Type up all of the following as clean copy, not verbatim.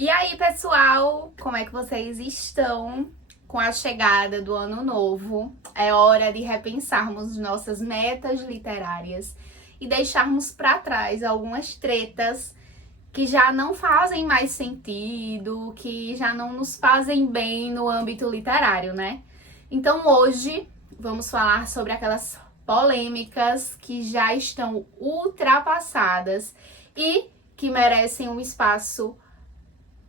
E aí, pessoal, como é que vocês estão com a chegada do ano novo? É hora de repensarmos nossas metas literárias e deixarmos para trás algumas tretas que já não fazem mais sentido, que já não nos fazem bem no âmbito literário, né? Então, hoje vamos falar sobre aquelas polêmicas que já estão ultrapassadas e que merecem um espaço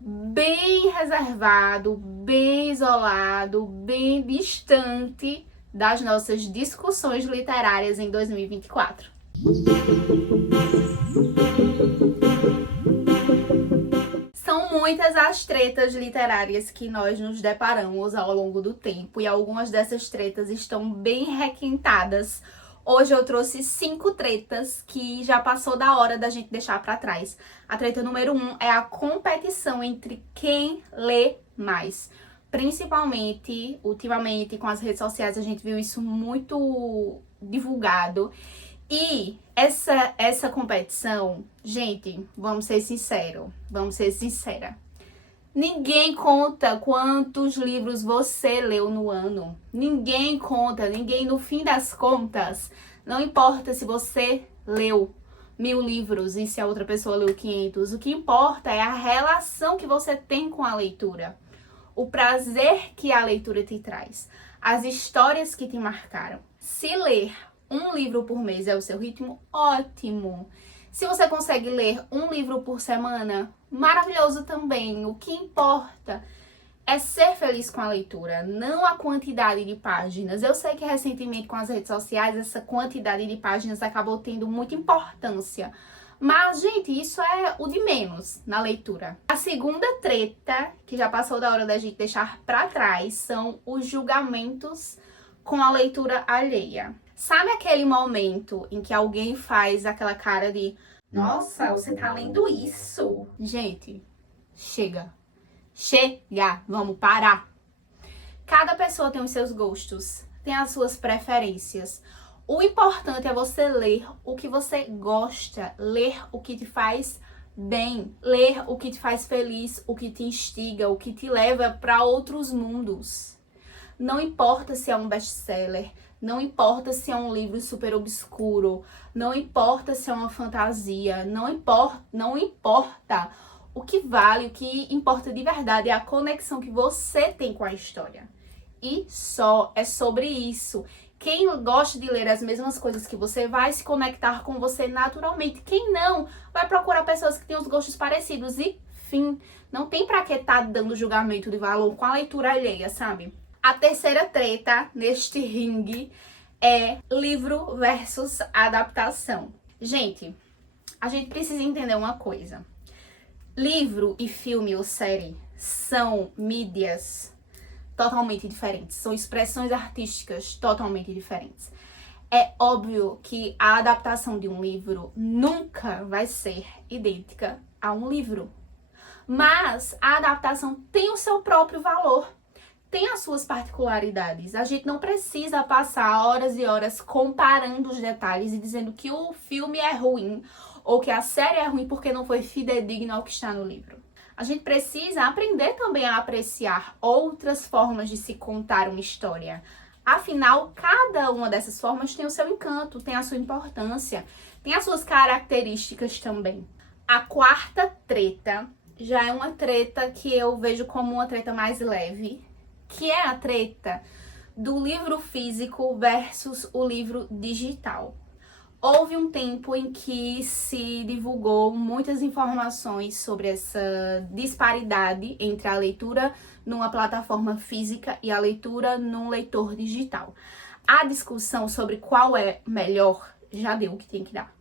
bem reservado, bem isolado, bem distante das nossas discussões literárias em 2024. São muitas as tretas literárias que nós nos deparamos ao longo do tempo e algumas dessas tretas estão bem requintadas. Hoje eu trouxe 5 tretas que já passou da hora da gente deixar pra trás. A treta número 1 é a competição entre quem lê mais. Principalmente, ultimamente, com as redes sociais, a gente viu isso muito divulgado. E essa competição, gente, vamos ser sinceros, vamos ser sincera. Ninguém conta quantos livros você leu no ano. Ninguém conta, ninguém, no fim das contas, não importa se você leu 1000 livros e se a outra pessoa leu 500. O que importa é a relação que você tem com a leitura. O prazer que a leitura te traz. As histórias que te marcaram. Se ler um livro por mês é o seu ritmo, ótimo. Se você consegue ler um livro por semana, maravilhoso também. O que importa é ser feliz com a leitura, não a quantidade de páginas. Eu sei que recentemente com as redes sociais essa quantidade de páginas acabou tendo muita importância. Mas, gente, isso é o de menos na leitura. A segunda treta, que já passou da hora da gente deixar pra trás, são os julgamentos com a leitura alheia. Sabe aquele momento em que alguém faz aquela cara de nossa, você tá lendo isso? Gente, chega. Chega, vamos parar. Cada pessoa tem os seus gostos, tem as suas preferências. O importante é você ler o que você gosta, ler o que te faz bem, ler o que te faz feliz, o que te instiga, o que te leva para outros mundos. Não importa se é um best-seller, não importa se é um livro super obscuro, não importa se é uma fantasia, não importa. O que vale, o que importa de verdade é a conexão que você tem com a história. E só é sobre isso. Quem gosta de ler as mesmas coisas que você vai se conectar com você naturalmente. Quem não, vai procurar pessoas que têm os gostos parecidos e fim. Não tem pra que estar dando julgamento de valor com a leitura alheia, sabe? A terceira treta neste ringue é livro versus adaptação. Gente, a gente precisa entender uma coisa. Livro e filme ou série são mídias totalmente diferentes. São expressões artísticas totalmente diferentes. É óbvio que a adaptação de um livro nunca vai ser idêntica a um livro. Mas a adaptação tem o seu próprio valor. Tem as suas particularidades. A gente não precisa passar horas e horas comparando os detalhes e dizendo que o filme é ruim ou que a série é ruim porque não foi fidedigna ao que está no livro. A gente precisa aprender também a apreciar outras formas de se contar uma história. Afinal, cada uma dessas formas tem o seu encanto, tem a sua importância, tem as suas características também. A quarta treta já é uma treta que eu vejo como uma treta mais leve, que é a treta do livro físico versus o livro digital. Houve um tempo em que se divulgou muitas informações sobre essa disparidade entre a leitura numa plataforma física e a leitura num leitor digital. A discussão sobre qual é melhor já deu o que tem que dar.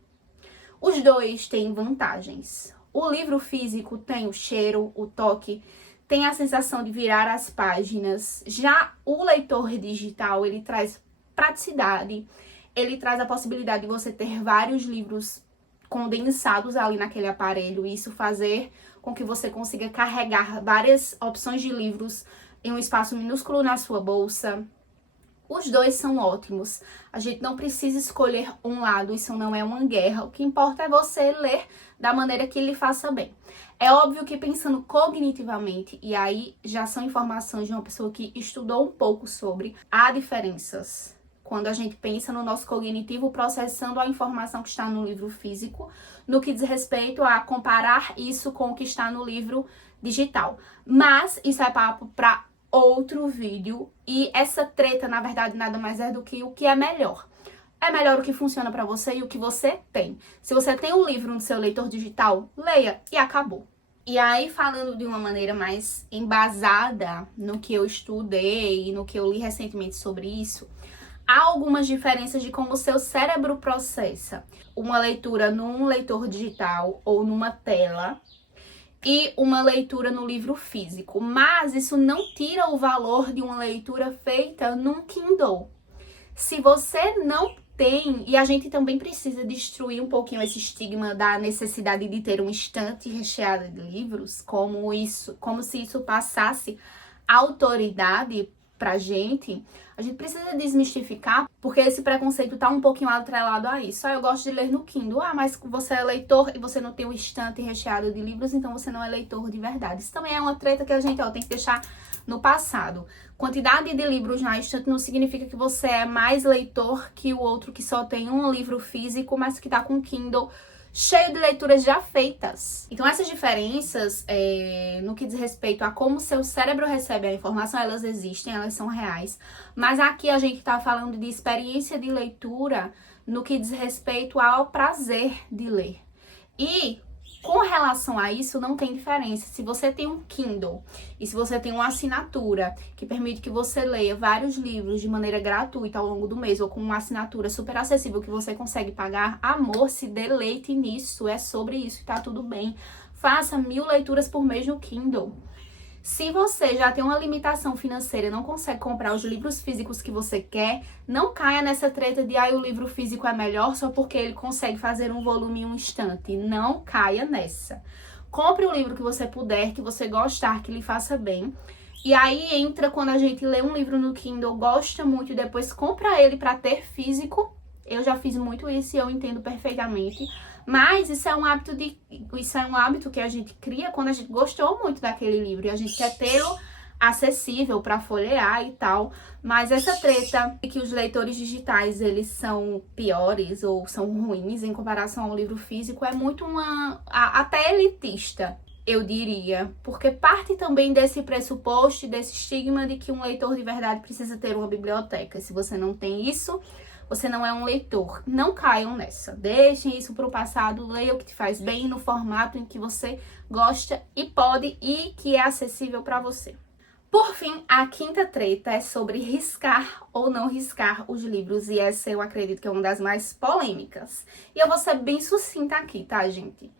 Os dois têm vantagens. O livro físico tem o cheiro, o toque, tem a sensação de virar as páginas. Já o leitor digital, ele traz praticidade, ele traz a possibilidade de você ter vários livros condensados ali naquele aparelho, e isso fazer com que você consiga carregar várias opções de livros em um espaço minúsculo na sua bolsa. Os dois são ótimos. A gente não precisa escolher um lado, isso não é uma guerra. O que importa é você ler da maneira que lhe faça bem. É óbvio que pensando cognitivamente, e aí já são informações de uma pessoa que estudou um pouco sobre, há diferenças quando a gente pensa no nosso cognitivo processando a informação que está no livro físico, no que diz respeito a comparar isso com o que está no livro digital. Mas isso é papo para outro vídeo, e essa treta, na verdade, nada mais é do que o que é melhor. É melhor o que funciona para você e o que você tem. Se você tem um livro no seu leitor digital, leia e acabou. E aí, falando de uma maneira mais embasada no que eu estudei e no que eu li recentemente sobre isso, há algumas diferenças de como o seu cérebro processa uma leitura num leitor digital ou numa tela e uma leitura no livro físico. Mas isso não tira o valor de uma leitura feita num Kindle. Se você não tem, e a gente também precisa destruir um pouquinho esse estigma da necessidade de ter uma estante recheada de livros, como se isso passasse autoridade pra gente. A gente precisa desmistificar, porque esse preconceito tá um pouquinho atrelado a isso. Eu gosto de ler no Kindle. Mas você é leitor e você não tem um estante recheado de livros, então você não é leitor de verdade. Isso também é uma treta que a gente tem que deixar no passado. Quantidade de livros na estante não significa que você é mais leitor que o outro que só tem um livro físico, mas que tá com Kindle cheio de leituras já feitas. Então essas diferenças, no que diz respeito a como seu cérebro recebe a informação, elas existem, elas são reais. Mas aqui a gente tá falando de experiência de leitura no que diz respeito ao prazer de ler. E com relação a isso, não tem diferença. Se você tem um Kindle e se você tem uma assinatura que permite que você leia vários livros de maneira gratuita ao longo do mês, ou com uma assinatura super acessível que você consegue pagar, amor, se deleite nisso, é sobre isso e tá tudo bem. Faça 1000 leituras por mês no Kindle. Se você já tem uma limitação financeira e não consegue comprar os livros físicos que você quer, não caia nessa treta de o livro físico é melhor só porque ele consegue fazer um volume em um instante. Não caia nessa. Compre o livro que você puder, que você gostar, que lhe faça bem. E aí entra quando a gente lê um livro no Kindle, gosta muito e depois compra ele para ter físico. Eu já fiz muito isso e eu entendo perfeitamente. Mas isso é um hábito que a gente cria quando a gente gostou muito daquele livro e a gente quer tê-lo acessível para folhear e tal. Mas essa treta de que os leitores digitais eles são piores ou são ruins em comparação ao livro físico é muito até elitista, eu diria, porque parte também desse pressuposto, desse estigma de que um leitor de verdade precisa ter uma biblioteca. Se você não tem isso, você não é um leitor. Não caiam nessa. Deixem isso para o passado. Leia o que te faz bem no formato em que você gosta e pode e que é acessível para você. Por fim, a quinta treta é sobre riscar ou não riscar os livros. E essa eu acredito que é uma das mais polêmicas. E eu vou ser bem sucinta aqui, tá, gente?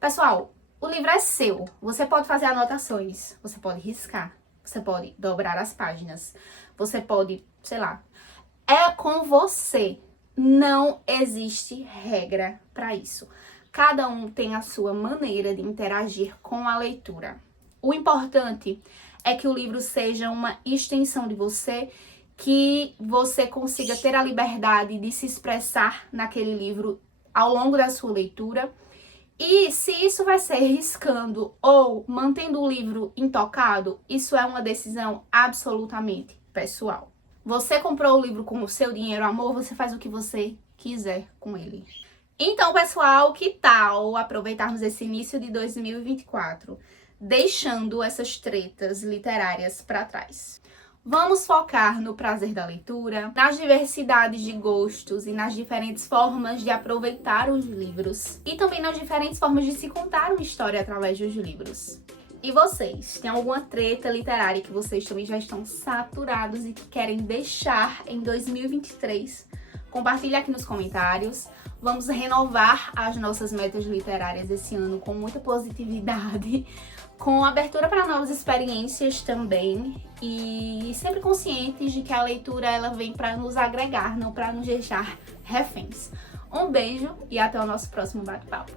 Pessoal, o livro é seu. Você pode fazer anotações. Você pode riscar. Você pode dobrar as páginas. Você pode, sei lá, é com você. Não existe regra para isso. Cada um tem a sua maneira de interagir com a leitura. O importante é que o livro seja uma extensão de você, que você consiga ter a liberdade de se expressar naquele livro ao longo da sua leitura. E se isso vai ser riscando ou mantendo o livro intocado, isso é uma decisão absolutamente pessoal. Você comprou o livro com o seu dinheiro, amor, você faz o que você quiser com ele. Então, pessoal, que tal aproveitarmos esse início de 2024, deixando essas tretas literárias para trás? Vamos focar no prazer da leitura, nas diversidades de gostos e nas diferentes formas de aproveitar os livros. E também nas diferentes formas de se contar uma história através dos livros. E vocês, tem alguma treta literária que vocês também já estão saturados e que querem deixar em 2023? Compartilha aqui nos comentários. Vamos renovar as nossas metas literárias esse ano com muita positividade, com abertura para novas experiências também e sempre conscientes de que a leitura ela vem para nos agregar, não para nos deixar reféns. Um beijo e até o nosso próximo bate-papo.